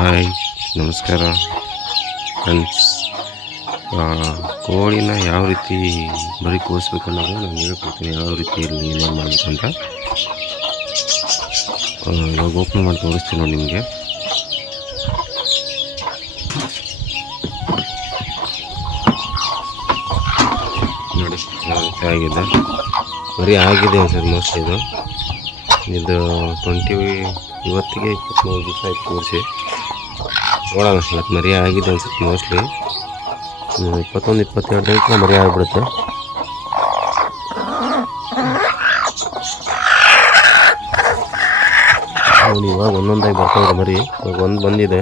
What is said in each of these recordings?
Hi, ನಮಸ್ಕಾರ friends. ಕೋಳಿನ ಯಾವ ರೀತಿ ಬರೀ ಕೂರಿಸ್ಬೇಕು ಅನ್ನೋದು ನಾನು ಹೇಳ್ಕೊಡ್ತೀನಿ. ಯಾವ ರೀತಿಯಲ್ಲಿ ಏನೇನು ಮಾಡಬೇಕು ಅಂತ ಇವಾಗ ಓಪನ್ ಮಾಡಿ ತೋರಿಸ್ತೀನಿ ನೋಡಿ ನಿಮಗೆ. ನೋಡಿ ಯಾವ ರೀತಿ ಆಗಿದೆ. ಬರೀ ಆಗಿದೆ ಅನ್ಸೋದು ಮೋಸ್ಟ್ಲಿ ಇದು 23 ದಿವಸ ಆಯ್ತು ಕೂರಿಸಿ. ನೋಡೋಣ, ಇವತ್ತು ಮರಿ ಆಗಿದೆ ಅನ್ಸುತ್ತೆ ಮೋಸ್ಟ್ಲಿ. 21-22 ದಿನಕ್ಕೆ ಮರಿ ಆಗಿಬಿಡುತ್ತೆ. ನೋಡಿ, ಇವಾಗ ಒಂದೊಂದಾಗಿ ಬರ್ತಾಯಿದೆ ಮರಿ. ಇವಾಗ ಒಂದು ಬಂದಿದೆ.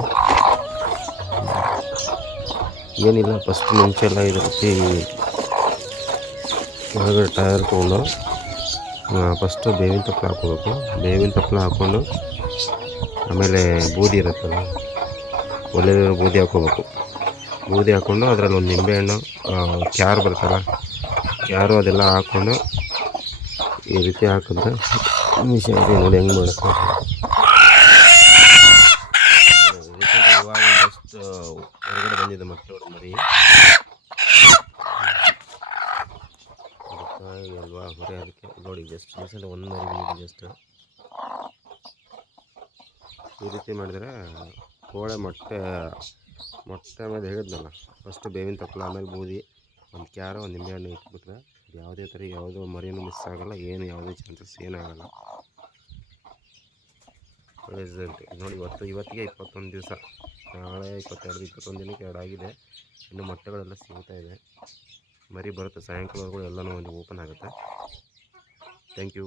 ಏನಿಲ್ಲ, ಫಸ್ಟ್ ಮುಂಚೆ ಎಲ್ಲ ಇದ್ರ ರೀತಿ ಹೊರಗಡೆ ಟೈರ್ ತೊಗೊಂಡು ಫಸ್ಟು ಬೇವಿನ ತಪ್ಪಲ ಹಾಕ್ಕೋಬೇಕು. ಬೇವಿನ ತಪ್ಪಲ ಹಾಕ್ಕೊಂಡು ಆಮೇಲೆ ಬೂದಿ ಇರುತ್ತಲ್ಲ, ಒಳ್ಳೆ ಬೂದಿ ಹಾಕ್ಕೋಬೇಕು. ಬೂದಿ ಹಾಕ್ಕೊಂಡು ಅದರಲ್ಲಿ ಒಂದು ನಿಂಬೆಹಣ್ಣು, ಕ್ಯಾರು ಬರುತ್ತಲ್ಲ, ಕ್ಯಾರು ಅದೆಲ್ಲ ಹಾಕ್ಕೊಂಡು ಈ ರೀತಿ ಹಾಕಿದ್ರೆ ನೋಡಿ ಹೆಂಗೆ ಮಾಡುತ್ತೆ. ಇವಾಗ ಜಸ್ಟ್ ಹೊರಗಡೆ ಬಂದಿದೆ ಮತ್ತೆ ಅವ್ರ ಮರಿ ಅಲ್ವಾ ಹೊರೆ. ಅದಕ್ಕೆ ನೋಡಿ ಜಸ್ಟ್ ರೀಸೆಂಟ್ ಒಂದು ಮರಿ ಬಂದಿದೆ ಜಸ್ಟ್. ಈ ರೀತಿ ಮಾಡಿದರೆ ಕೋಳೆ ಮೊಟ್ಟೆ ಮೇಲೆ ಹೇಳಿದ್ನಲ್ಲ, ಫಸ್ಟು ಬೇವಿನ ತಪ್ಪಲ, ಆಮೇಲೆ ಬೂದಿ, ಒಂದು ಕ್ಯಾರು, ಒಂದು ನಿಂಬೆಹಣ್ಣು ಇಟ್ಬಿಟ್ರೆ ಯಾವುದೇ ಥರ ಯಾವುದೋ ಮರಿನೂ ಮಿಸ್ ಆಗೋಲ್ಲ, ಏನು ಯಾವುದೇ ಚಾನ್ಸಸ್ ಏನಾಗಲ್ಲ. ರಿಸಲ್ಟ್ ನೋಡಿ, ಇವತ್ತಿಗೆ 21 ದಿವಸ, ನಾಳೆ 21 ದಿನಕ್ಕೆ 2 ಆಗಿದೆ. ಇನ್ನು ಮೊಟ್ಟೆಗಳೆಲ್ಲ ಸಿಗ್ತಾ ಇದೆ. ಮರಿ ಬರುತ್ತೆ ಸಾಯಂಕಾಲವರೆಗೂ ಎಲ್ಲನೂ ಒಂದು ಓಪನ್ ಆಗುತ್ತೆ. Thank you.